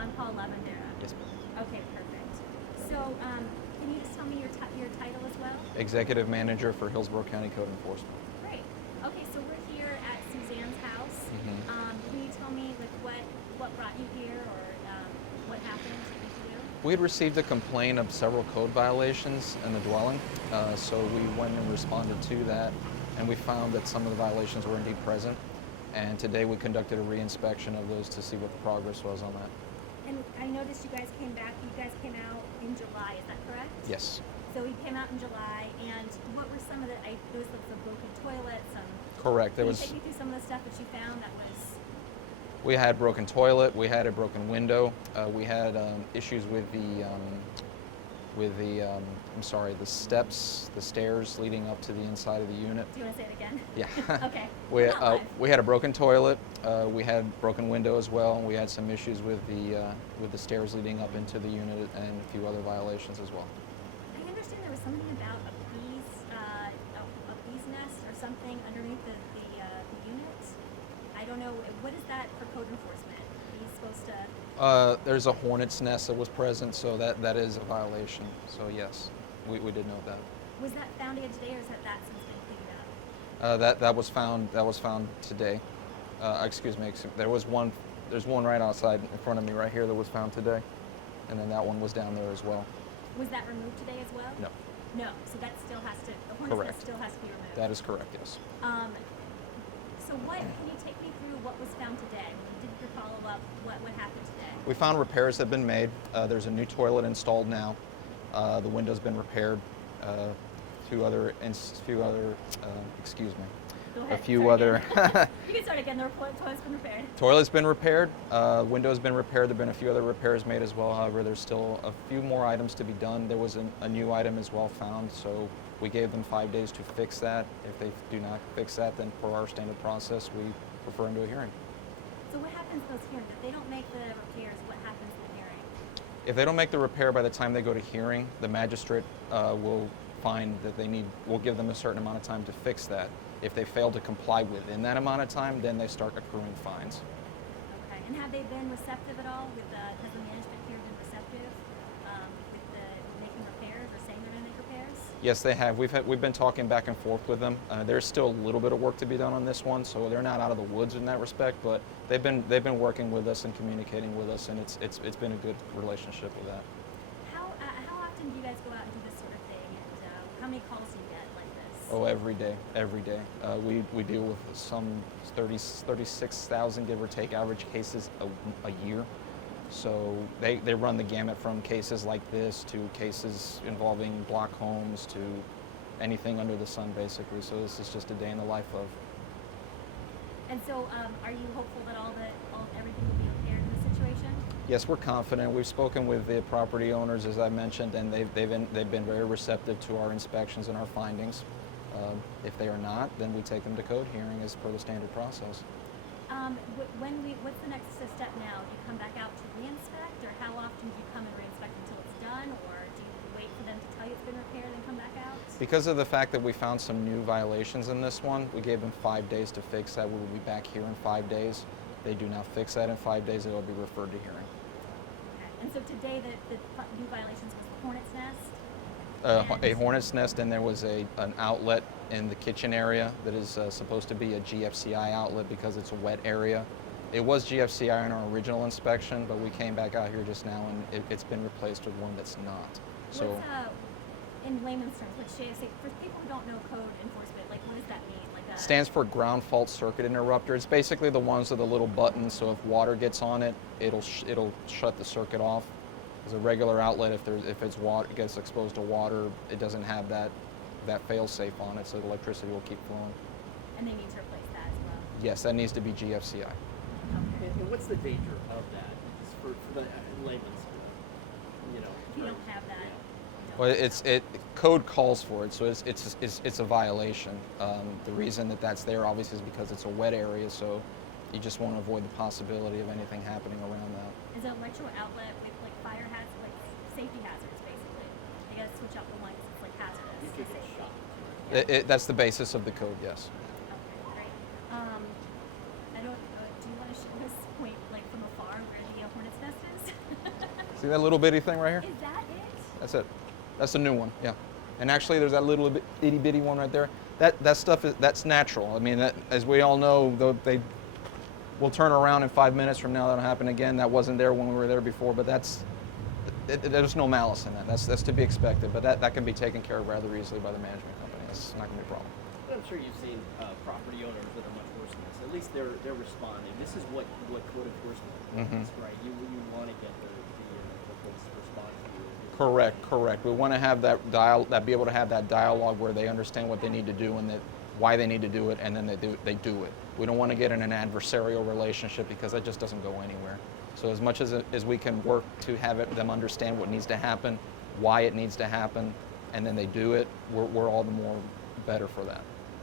John Paul Lavandera. Yes, ma'am. Okay, perfect. So, can you just tell me your title as well? Executive Manager for Hillsborough County Code Enforcement. Great. Okay, so we're here at Suzanne's house. Mm-hmm. Can you tell me what brought you here, or what happened with you? We had received a complaint of several code violations in the dwelling, so we went and responded to that, and we found that some of the violations were indeed present. And today we conducted a re-inspection of those to see what the progress was on that. And I noticed you guys came out in July, is that correct? Yes. So you came out in July, and what were some of the, there was some broken toilets, Correct. Can you take me through some of the stuff that you found that was... We had broken toilet, we had a broken window, we had issues with the steps, the stairs leading up to the inside of the unit. Do you want to say it again? Yeah. Okay. We had a broken toilet, we had broken window as well, and we had some issues with the stairs leading up into the unit and a few other violations as well. I understand there was something about a bee's nest or something underneath the unit. I don't know, what is that for code enforcement? Are you supposed to... There's a hornet's nest that was present, so that is a violation. So yes, we did know that. Was that found again today, or has that since been cleaned up? That was found today. Excuse me. There's one right outside in front of me right here that was found today, and then that one was down there as well. Was that removed today as well? No. No. So that still has to. The hornet's Correct. nest still has to be removed. That is correct. Yes. So can you take me through what was found today? When you did your follow-up, what happened today? We found repairs have been made. There's a new toilet installed now. The window's been repaired. A few other. Excuse me. Go ahead. A few other. You can start again. The toilet's been repaired. Toilet's been repaired. Window's been repaired. There've been a few other repairs made as well. However, there's still a few more items to be done. There was a new item as well found, so we gave them 5 days to fix that. If they do not fix that, then per our standard process, we refer them to a hearing. So what happens in those hearings? If they don't make the repairs, what happens in the hearing? If they don't make the repair by the time they go to hearing, the magistrate will find that we'll give them a certain amount of time to fix that. If they fail to comply within that amount of time, then they start accruing fines. Okay. And have they been receptive at all? Has the management here been receptive with making repairs or saying they're going to make repairs? Yes, they have. We've been talking back and forth with them. There's still a little bit of work to be done on this one, so they're not out of the woods in that respect. But they've been working with us and communicating with us, and it's been a good relationship with that. How often do you guys go out and do this sort of thing? And how many calls do you get like this? Oh, every day. We deal with some 36,000 give or take average cases a year. So they run the gamut from cases like this to cases involving block homes to anything under the sun, basically. So this is just a day in the life of. And so, are you hopeful that everything will be repaired in this situation? Yes, we're confident. We've spoken with the property owners, as I mentioned, and they've been very receptive to our inspections and our findings. If they are not, then we take them to code hearing as per the standard process. What's the next step now? Do you come back out to re-inspect, or how often do you come and re-inspect until it's done, or do you wait for them to tell you it's been repaired and then come back out? Because of the fact that we found some new violations in this one, we gave them 5 days to fix that. We will be back here in 5 days. They do not fix that in 5 days, it will be referred to hearing. Okay. And so today the new violations was the hornet's nest? A hornet's nest, and there was an outlet in the kitchen area that is supposed to be a GFCI outlet because it's a wet area. It was GFCI in our original inspection, but we came back out here just now and it's been replaced with one that's not. So, in layman's terms, what GFCI, for people who don't know code enforcement, like what does that mean? Stands for ground fault circuit interrupter. It's basically the ones with the little buttons, so if water gets on it, it'll shut the circuit off. As a regular outlet, if it's water, it gets exposed to water, it doesn't have that fail-safe on it, so the electricity will keep flowing. And they need to replace that as well? Yes, that needs to be GFCI. Okay. And what's the danger of that? Just for the layman's, If you don't have that. Yeah. Well, code calls for it, so it's a violation. The reason that's there obviously is because it's a wet area, so you just want to avoid the possibility of anything happening around that. Is an electrical outlet with fire hazards, safety hazards, basically? You gotta switch out the one because it's hazardous. You could get shot. That's the basis of the code, yes. Okay, great. I don't. Do you want to show this point from afar where the hornet's nest is? See that little bitty thing right here? Is that it? That's it. That's the new one, yeah. And actually, there's that little itty bitty one right there. That stuff that's natural. I mean, that, as we all know, though, they will turn around in 5 minutes from now. That'll happen again. That wasn't there when we were there before, but there's no malice in that. That's to be expected. But that can be taken care of rather easily by the management company. That's not going to be a problem. But I'm sure you've seen property owners that are much worse than this. At least they're responding. This is what code enforcement is, right? You want to get the folks to respond to you. Correct. We want to have be able to have that dialogue where they understand what they need to do and why they need to do it, and then they do it. We don't want to get in an adversarial relationship because that just doesn't go anywhere. So as much as we can work to have them understand what needs to happen, why it needs to happen, and then they do it, we're all the more better for that.